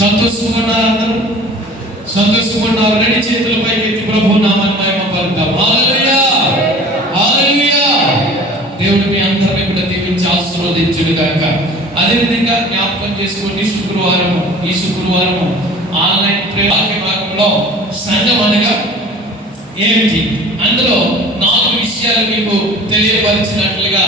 సంతోషంగా అందరూ సంతోషంగా రెండు చేతుల పైకి ఎత్తి ప్రభు నామాన్ని మహిమపరుద్దాం. హల్లెలూయా హల్లెలూయా. దేవుడు మీ అందరిని కూడా దీవించి ఆశీర్వదించును గాక. అదే విధంగా జ్ఞాపకం చేసుకోండి, ఈ శుక్రవారం ఆన్లైన్ వాక్య భాగంలో సంఘం అనగా ఏమిటి, అందులో 4 విషయాలు మీకు తెలియపరిచినట్లుగా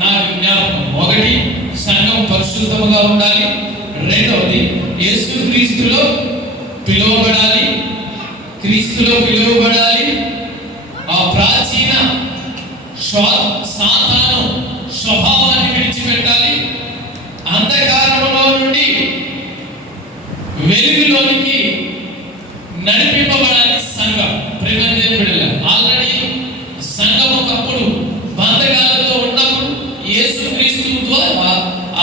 నా విజ్ఞాపనం. 1, సంఘం పరిశుద్ధముగా ఉండాలి. 2, యేసుక్రీస్తులో పిలువబడాలి, క్రీస్తులో పిలువబడాలి. ఆ ప్రాచీన సాతాను స్వభావాన్ని విడిచిపెట్టాలి. అంధకారంలో నుండి వెలుగులోనికి నడిపింపబడాలి సంఘం. ప్రేమదేవుని బిడ్డలారా, ఆల్రెడీ సంఘం ఒకప్పుడు బంధకాలతో ఉన్నప్పుడు యేసుక్రీస్తు ద్వారా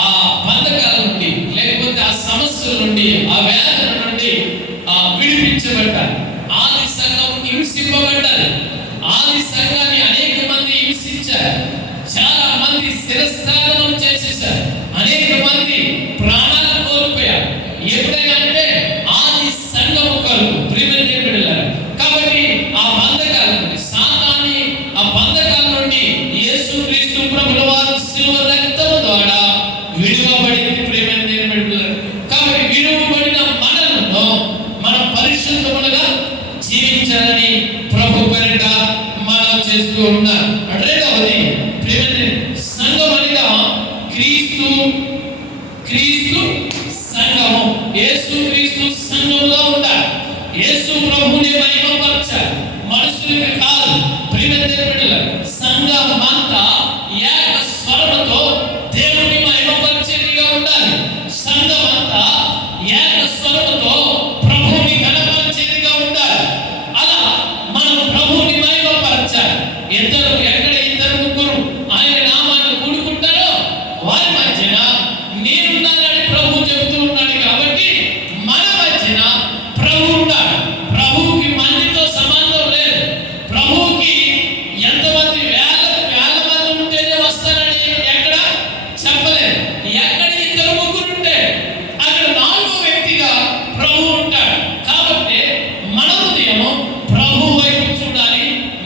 ఆ బంధకాల నుండి, లేకపోతే ఆ సమస్యల నుండి, ఆ వేదన నుండి విడిపించబడ్డారు. ఆది సంఘం హింసింపబడ్డారు. ఆది సంఘాన్ని అనేక మంది హింసించారు. చాలా మంది శిరస్థాపనం చేసేసారు. అనేక మంది ప్రాణాలు కోల్పోయారు. ఎప్పుడైనా అంటే ఆది సంఘము కొరకు. ప్రియమైన బిడ్డలారా, కాబట్టి ఆ బంధకాల నుండి, సాతాని ఆ బంధకాల నుండి యేసుక్రీస్తు ప్రభుల వారు శిలువ రక్తము ద్వారా విడువబడింది. ప్రియమైన బిడ్డలారా, కాబట్టి విడువబడిన మనలను మనం పరిశుద్ధములుగా జీవించాలని ప్రభు పేరిట మనం చేస్తూ ఉన్నారు. 2వది, ప్రియమైన సంఘం అనగా క్రీస్తు సంఘము. యేసుక్రీస్తు సంఘంలో ఉండాలి. యేసు ప్రభువుని మహిమపరచాలి, మనుషులకు కాదు. ప్రియమైన బిడ్డలారా, సంఘమంతా ఏక స్వరముతో దేవుని మహిమపరిచేదిగా ఉండాలి. సంఘమంతా ఏక స్వరముతో ప్రభువుని ఘనపరిచేదిగా ఉండాలి. అలా మనం ప్రభువుని మహిమపరచాలి. ఎక్కడ ఇద్దరు ముగ్గురు ఆయన నామాన్ని కూడుకుంటారో వారి మధ్యన నేనున్నానని ప్రభు చెబుతూ ఉన్నాడు. కాబట్టి మన మధ్యన ప్రభు ఉన్నాడు. ప్రభువుకి మందితో సంబంధం లేదు. ప్రభువుకి ఎంతమంది వేల మంది ఉంటేనే వస్తారని ఎక్కడ చెప్పలేదు. ఎక్కడ ఇద్దరు ముగ్గురు ఉంటే అక్కడ 4వ వ్యక్తిగా ప్రభు ఉంటాడు. కాబట్టి మన హృదయము ప్రభు వైపు చూడాలి.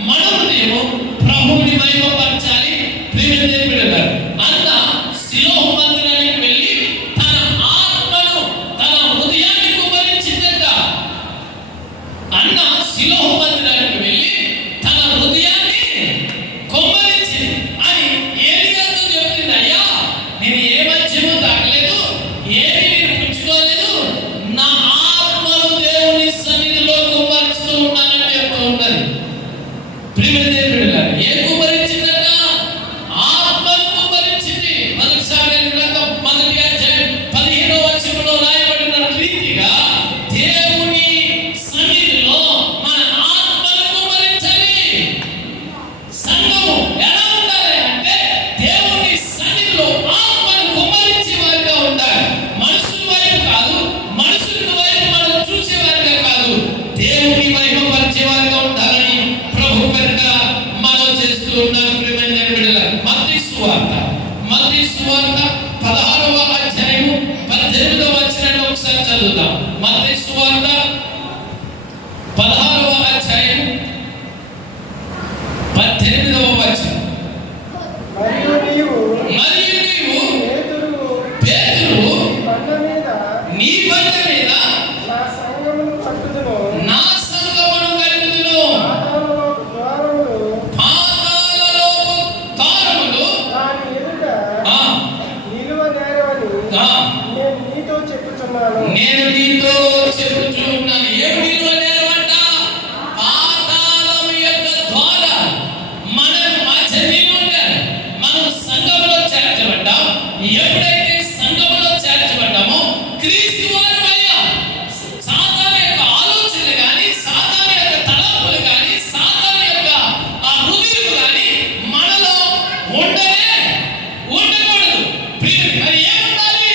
మన హృదయము ప్రభువుని మహిమపరచాలి. ప్రియమైన బిడ్డలారా, అన్న సిలోహు మందిరానికి వెళ్ళి తన ఆత్మను, తన హృదయాన్ని కుమ్మరించిందట. అన్న సిలోహు మందిరానికి వెళ్ళి తన హృదయాన్ని కుమ్మరించింది అని ఏలియాతో చెప్పింది. అయ్యా, నేను ఏ మద్యము తాగలేదు, ఏమి నేను పుచ్చుకోలేదు, నా ఆత్మను దేవుని సన్నిధిలో కుమ్మరిస్తూ ఉన్నానని చెప్తూ ఉన్నది. ప్రియమైన బిడ్డలారా, ఏ కుమ్మరించిందట? ఆత్మను కుమ్మరించింది. 1 సమూయేలు గ్రంథం 1వ అధ్యాయం 15వ వచనంలో రాయబడిన రీతిగా దేవుని సన్నిధిలో మన ఆత్మను కుమ్మరించాలి. సంఘము ఎలా ఉండాలి అంటే దేవుని సన్నిధిలో ఆత్మను కుమ్మరించే వారిగా ఉండాలి. మనుషుల వైపు కాదు, మనుషుల వైపు మనం చూసేవారిగా కాదు, దేవుని మహిమపరిచే వారిగా ఉండాలని ప్రభు పేరిట మనం చేస్తూ ఉన్నాం. ప్రియమైన బిడ్డలారా, మత్తయి సువార్త 16వ అధ్యాయము 18వ వచనాన్ని ఒకసారి చదువుదాం. మత్తయి సువార్త 16వ అధ్యాయం 18వ వచనం. మరియు నీవు పేతురు, నీ బండ మీద నా సంఘమును కట్టుదును, పాతాళలోపు ద్వారములు దాని ఎదుట ఆ నిలువనేరవని నేను నీతో చెప్పుచున్నాను. నేను నీతో చెప్పుచున్నాను. ఏం నిలువనేరవంట? పాతాళం యొక్క ద్వారం మన మధ్య నిలువనేరు. మనం సంఘములో చేర్చబడ్డాం. ఎప్పుడైతే సంఘములో చేర్చబడ్డామో క్రీస్తు వారమయ్యాం. సాతాను యొక్క ఆలోచనలు కానీ, సాతాను యొక్క తలంపులు కానీ, సాతాను యొక్క ఆ హృదయం కానీ మనలో ఉండకూడదు. ప్రియులు, మరి ఏముండాలి?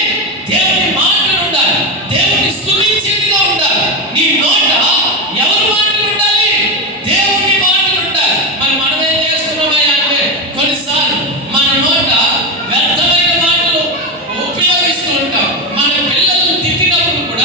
దేవుని మాటలు ఉండాలి. దేవుని స్తుతించేదిగా ఉండాలి. నీ నోట ఎవరి మాటలు ఉండాలి? దేవుని మాటలు ఉండాలి. మరి మనం ఏం చేస్తున్నామయ్యా అంటే కొన్నిసార్లు మన నోట వ్యర్థమైన మాటలు ఉపయోగిస్తూ ఉంటాం. మన పిల్లలను తిట్టినప్పుడు కూడా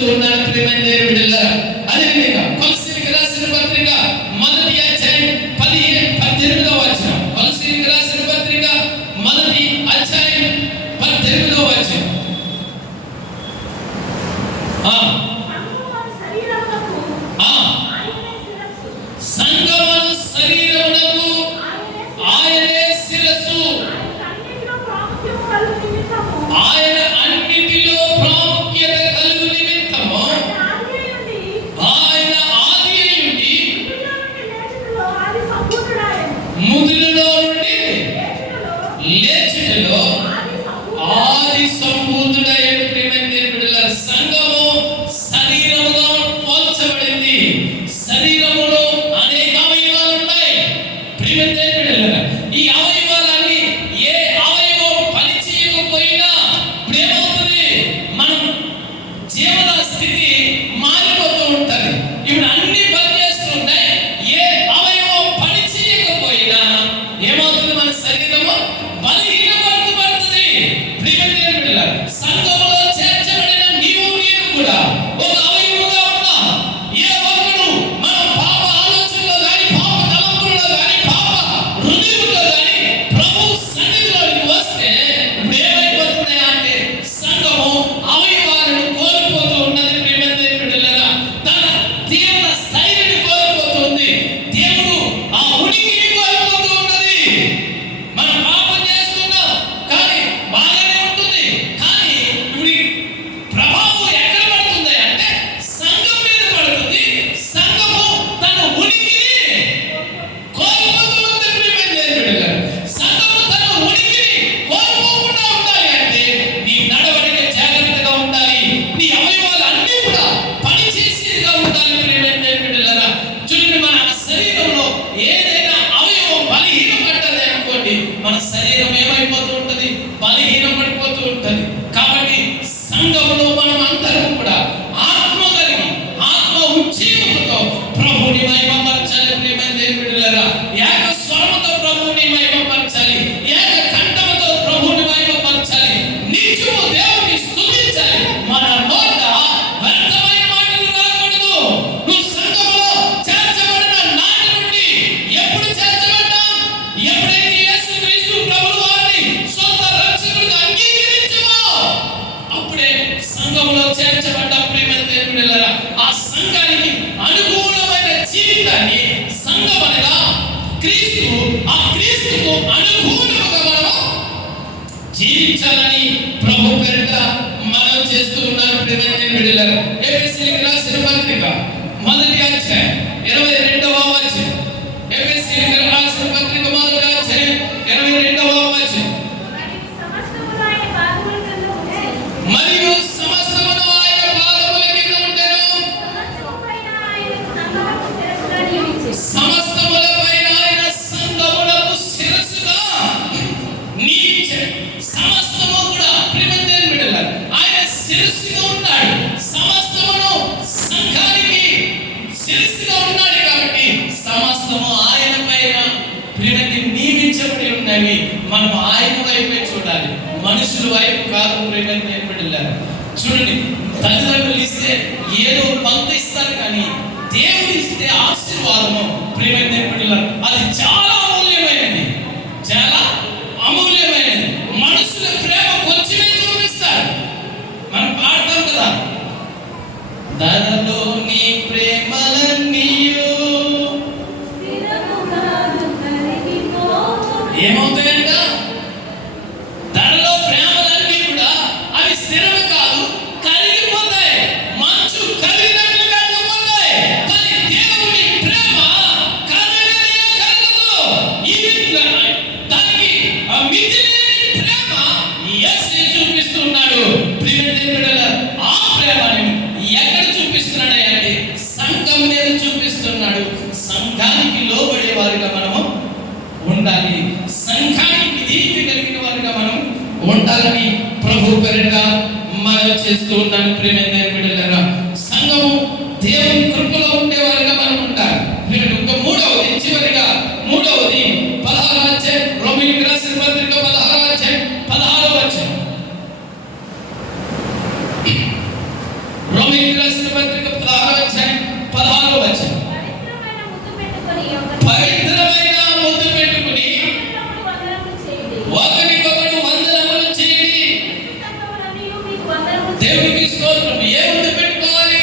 చేస్తూ ఉన్నాడు ప్రియమైన దేవుని బిడ్డలారా. అదేవిధంగా కొలస్సీయులకు రాసిన పత్రిక మొదటి అధ్యాయం 18వ వచనం. కొలస్సీయులకు రాసిన పత్రిక మొదటి అధ్యాయం 18వ వచనం. సంగమను శరీరమునకు ఆయనే శిరస్సు. ఆయన అన్నిటిలో ప్రాముఖ్యత కలుగు నిమిత్తము ఆయన ఆది అయ్యుండి ముదిరిలో నుండి లేచుటలో ఆది సంపూర్ణుడైన ప్రియమైన దేవుని బిడ్డలారా, సంఘము శరీరముగా పోల్చబడింది. శరీరములో అనేక అవయవాలు ఉన్నాయి ప్రియమైన దేవుని బిడ్డలారా. ఈ అవయవాలన్నీ ఏ అవయవం పని చేయకపోయినా ఏమవుతుంది, మనం జీవన స్థితి మారిపోతూ ఉంటది. ఇప్పుడు అన్ని పని చేస్తుంటాయి. ఏ అవయవం పని చేయకపోయినా ఏమవుతుంది, మన శరీరము బలహీనపడుతుంది. ప్రియమైన దేవుని బిడ్డలారా, సంఘములో చేర్చబడిన నీవు నేను కూడా ఒక అవయముగా ఉన్నాం. ఏ ఒక్కడు మనం పాప ఆలోచనలో గాని, పాప తలంపులలో గాని, పాప హృదయంలో గాని ప్రభు సన్నిధిలోకి వస్తే ఏమైపోతుంది అంటే సంఘము అవయవాలను కోల్పోతూ ఉన్నది. ప్రియమైన దేవుని బిడ్డలారా, తన జీవన శైలిని కోల్పోతుంది. దేవుడు ఆ ఉనికిని కోల్పోతూ ఉన్నది. మనం పాపం చేస్తున్నాం కానీ బాగానే ఉంటుంది. కానీ ఇప్పుడు ప్రభావం ఎక్కడ పడుతుంది అంటే సంఘం మీద పడుతుంది. సంఘము తన ఉనికిని కోల్పోతూ ఉంది. ప్రియమైన దేవుని బిడ్డలారా, సంఘము తన ఉనికిని కోల్పోకుండా ఉండాలి అంటే నీ నడవడిక జాగ్రత్తగా ఉండాలి. నీ అవయవాలు అన్నీ కూడా పనిచేసేదిగా ఉండాలి. ప్రియమైన దేవుని బిడ్డలారా, చూడండి, మన శరీరంలో ఏదైనా అవయవం బలహీనపడ్డది అనుకోండి, మన శరీరం ఏమైపోతూ ఉంటది, బలహీనపడిపోతూ ఉంటది. కాబట్టి సంఘములో మనం అందరం కూడా ఆత్మ కలిగి, ఆత్మ ఉజ్జీవముతో ప్రభువుని మహిమపరచాలి. ప్రియమైన దేవుని బిడ్డలారా, ఏక స్వరముతో ప్రభువుని మహిమపరచాలి. ఏక కంఠముతో ప్రభువుని మహిమపరచాలి. నిత్యము దేవుని స్తుతించాలి. మన నోట వ్యర్థమైన మాటలు రాకూడదు. నువ్వు సంఘములో చేర్చబడిన నాటి నుండి ఎప్పుడు చేర్చబడ్డాం? ఎప్పుడైతే యేసుక్రీస్తు ప్రభువు వారిని సొంత రక్షకుడిగా అంగీకరించామో అప్పుడే సంఘములో చేర్చబడ్డాం. ప్రియమైన దేవుని బిడ్డలారా, ఆ సంఘానికి అనుకూలమైన జీవితాన్ని సంఘం అనగా క్రీస్తు, ఆ క్రీస్తుకు అనుకూలముగా మనం జీవించాలని ప్రభు పేరిట మనం చేస్తూ ఉన్నారు. ప్రియమైన దేవుని బిడ్డలారా, ఎఫెసీయులకు రాసిన పత్రిక మొదటి అధ్యాయం 22వ వచనం. ఎఫెసీయులకు రాసిన పత్రిక మొదటి అధ్యాయం 22వ వచనం. మరియు సమస్తమును ఆయన పాదముల కింద ఉండెను. సమస్తములపైన ఆయన సంఘములకు శిరస్సుగా సమస్తము కూడా ప్రియమైన దేవుని బిడ్డలారా, ఆయన శిరస్సుగా ఉన్నాడు. సమస్తమును సంఘానికి శిరస్సుగా ఉన్నాడు. కాబట్టి సమస్తము ఆయన పైన ప్రియమైన నియమించబడి ఉన్నవి. మనం ఆయన వైపే చూడాలి, మనుషుల వైపు కాదు. ప్రియమైన దేవుని బిడ్డలారా, చూడండి, తల్లిదండ్రులు ఇస్తే ఏదో కొంత ఇస్తారు కానీ దేవుడు ఇస్తే ఆశీర్వాదము ప్రియమైన దేవుని బిడ్డలారా, అది చాలా అమూల్యమైనది, చాలా అమూల్యమైనది. మనుషుల ప్రేమ కొంచెమే చూపిస్తారు. మనం పాడతాం కదా, ధరలో నీ ప్రేమలన్నీయు ఏమవుతాయంట? ధరలో ప్రేమలన్నీ కూడా అవి స్థిరం కాదు, కరిగిపోతాయి. మంచు కరిగినట్లు కరిగిపోతాయి. కానీ దేవుని ప్రేమ కరగనే కరగదు. ఇది దానికి మితిలేని ప్రేమ యేసు చూపిస్తున్నాడు. ప్రియమైన దేవుని బిడ్డలారా, ఆ ప్రేమని ఎక్కడ చూపిస్తున్నాడు అంటే సంఘం మీద చూపిస్తున్నాడు. సంఘానికి లోబడే వారిగా మనము ఉండాలి. సంఘానికి నీతి కలిగిన వారిగా మనం ఉండాలని ప్రభు పేరిట మనం చేస్తూ ఉన్నాను. ప్రియమైన దేవుని బిడ్డలారా, సంఘము దేవుని కృపలో ఉండేవారిగా మనం ఉండాలి. ఇంకా మూడవది, చివరిగా మూడవది 16వ అధ్యాయం, రోమీయులకు రాసిన పత్రిక 16వ అధ్యాయం 16వ వచనం. రోమీయులకు దేవునికి స్తోత్రం. ఏ ముద్దు పెట్టుకోవాలి?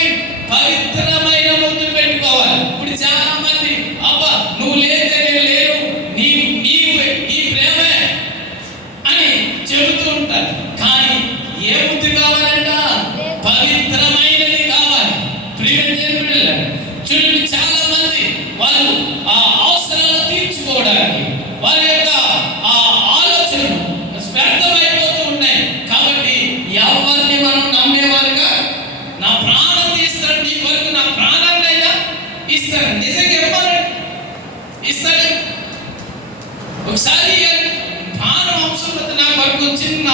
పవిత్రమైన ముద్దు పెట్టుకోవాలి. ఇప్పుడు చాలా మంది అబ్బా నువ్వు లేదే నేను లేను, నీ ప్రేమే అని చెబుతూ ఉంటారు. కానీ ఏ ముద్దు కావాలంట? పవిత్రమైనది కావాలి. ప్రియమైన చూడండి, చాలా మంది వాళ్ళు ఆ అవసరాలు తీర్చుకోవడానికి వారి యొక్క ఆ ఆలోచనలు వ్యర్థమైపోతూ ఉన్నాయి. కాబట్టి ఎవరిని మనం నమ్మేవారుగా, నా ప్రాణం తీస్తాడు నీ కొరకు, నా ప్రాణాన్ని అయినా ఇస్తాడు. నిజంగా ఇవ్వాలి, ఇస్తాడు. ఒకసారి ప్రాణం అవసరం నా కొరకు చిన్న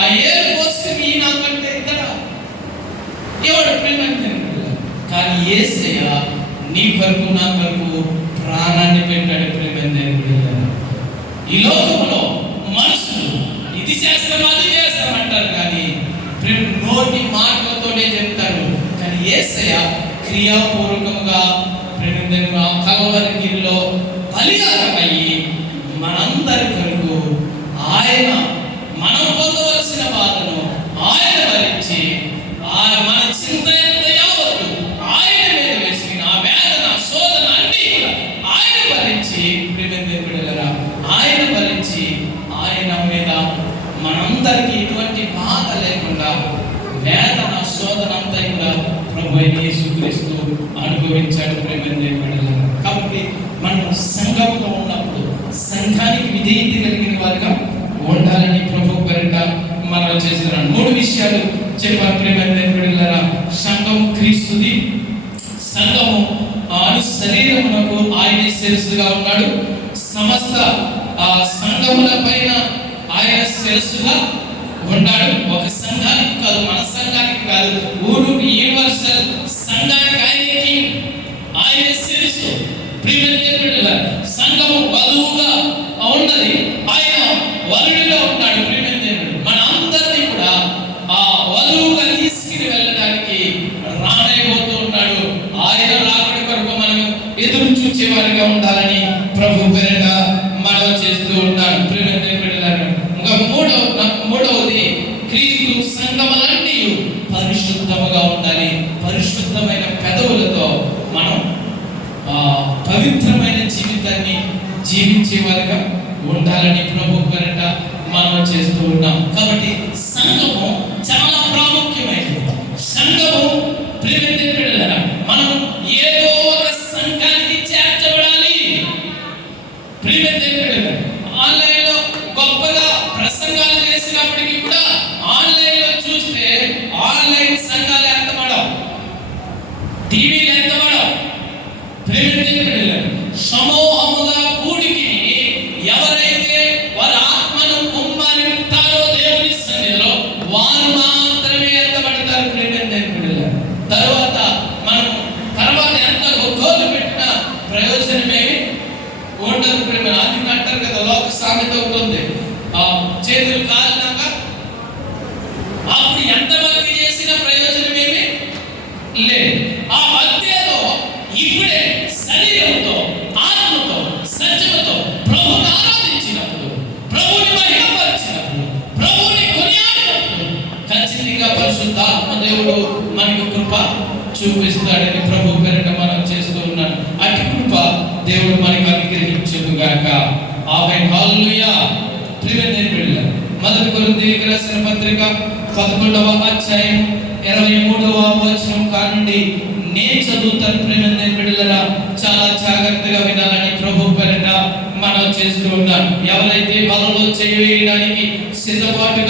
ఆ ఏరు పోసుకుని నాకంటే ఇద్దరా ఎవడు ప్రేమ. కానీ యేసయ్య నీ కొరకు నా కొరకు ప్రాణాన్ని పెట్టాడు. ప్రేమ ఈ లోకంలో మనుషులు ఇది చేస్తాం అది చేస్తామంటారు, కానీ నోటి మాటలతోనే చెప్తారు. కానీ యేసయ్య క్రియాపూర్వకంగా కల్వరిగిరిలో బలియాగమయ్యి మనందరి కొరకు ఆయన మనం పొందవలసిన బాధను ఆయన భరించి మన చింత ఎంత యావత్తు ఆయన మీద వేసుకుని ఆ వేదన శోధన అన్ని ఆయన భరించి ఆయన భరించి ఆయన మీద మనందరికీ ఎటువంటి బాధ లేకుండా వేదన శోధన అంతా కూడా ప్రభువైన యేసుక్రీస్తు అనుభవించాడు. కాబట్టి మనం సంఘంలో ఉన్నప్పుడు సంఘానికి విధేయత కలిగిన వారుగా ఉండాలని ప్రభు పేరిట మనం చేసిన 3 విషయాలు చెప్పారు. ప్రేమ సంఘము క్రీస్తుది, సంఘము శరీరమునకు ఆయన శిరస్సుగా ఉన్నాడు, సమస్త సంఘముల పైన ఆయన శిరస్సుగా ఉన్నాడు. ఒక సంఘానికి కాదు, మన సంఘానికి కాదు, యూనివర్సల్ సంఘానికి ఆయన శిరస్సు. ప్రియమైన సంఘము వధువుగా ఉన్నది, ఆయన వరుడిగా ఉన్నాడు. ప్రియమైన మన అందరినీ కూడా ఆ వధువుగా తీసుకుని వెళ్ళడానికి రానైపోతూ ఉన్నాడు. ఆయన రాకడి కొరకు మనం ఎదురు చూచేవారిగా ఉండాలని ప్రభు పేరిట మనం చేస్తూ ఉంటాడు. ఇంకా మూడవది క్రీస్తు సంఘములన్నీ పరిశుద్ధముగా ఉండాలి. పరిశుద్ధమైన పెదవులతో మనం పవిత్రమైన జీవితాన్ని జీవించేవారిగా ఉండాలని ప్రభు పేరిట మనం చేస్తూ ఉన్నాం. కాబట్టి సంఘము చాలా ప్రాముఖ్యమైనది. సంఘము ప్రియమైన మనం ఏదో ఒక సంఘానికి చేర్చబడాలి. ప్రియమైన ఆన్లైన్లో గొప్పగా ప్రసంగాలు చేసినప్పటికీ కూడా ఆన్లైన్లో చూస్తే ఆన్లైన్ సంఘాలు ఎంతబడవు, టీవీలు ఎంతబడవు. ప్రియమైన సమూహముగా కూడికి ఎవరైతే వారి ఆత్మను కుమ్మరిస్తారో దేవుని సన్నిధిలో వారు మాత్రమే ఎత్తబడతారు. తర్వాత మనం ఎంత గొప్పలు పెట్టినా ప్రయోజనమేమి ఉండదు. ప్రేమ అది అంటారు కదా, లోక సామెత ఉంటుంది, చేతులు కాలినాక అప్పుడు ఎంతమంది చేసిన ప్రయోజనమేమి లేదు. ఆ మధ్యలో ఇప్పుడే శరీరంతో ఆత్మతో సత్యముతో ప్రభువుని ఆరాధించినప్పుడు, ప్రభువుని మహిమపరిచినప్పుడు, ప్రభువుని కొనియాడినప్పుడు ఖచ్చితంగా పరిశుద్ధాత్మ దేవుడు మనకు కృప చూపిస్తాడని ప్రభు పేరిట మనం చేస్తూ ఉన్నాం. అటు కృప దేవుడు మనకు అనుగ్రహించుగాక. ఆమేన్. హల్లెలూయా. ప్రియమైన మొదటి కొరింథీయులకు రాసిన పత్రిక 11వ అధ్యాయం 23వ వచనం కానుండి నేను చదువుతాను. ప్రియమైన బిడ్డలారా, చాలా జాగ్రత్తగా వినాలని ప్రభు పేరిట మనం చేస్తూ ఉన్నాం. ఎవరైతే బలలో చేయడానికి సిద్ధపాటు